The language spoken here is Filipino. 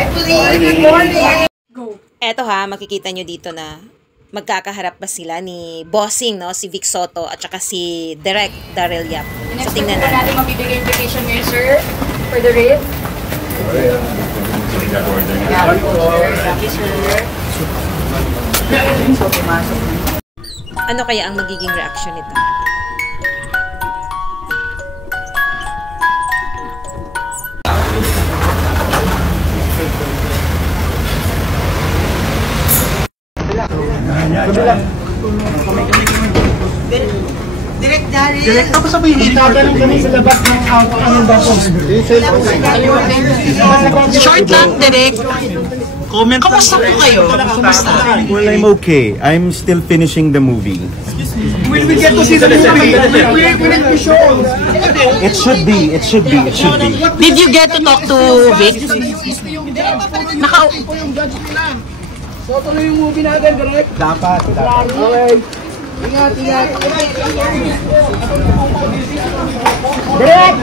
Hi, please. Good morning. Eto ha, makikita nyo dito na magkakaharap pa sila ni Bossing, no? Si Vic Soto at saka si Direk Daryl Yap. So tingnan natin. Natin mabibigay invitation ngayon, sir, for the rib. Thank you, sir. Ano kaya ang magiging reaction nito? Direct tapos sabi itatanong kami sa labas ng anong datos. Short lang, Direk. Comment. Kamusta po kayo? Kamusta? Well, I'm okay. I'm still finishing the movie. Will we get to see the movie? Will it be shown? It should be. It should be. It should be. Did you get to talk to Vic? So tuloy yung movie natin, Direk. Dapat. Okay. Ingat, ingat. Direk!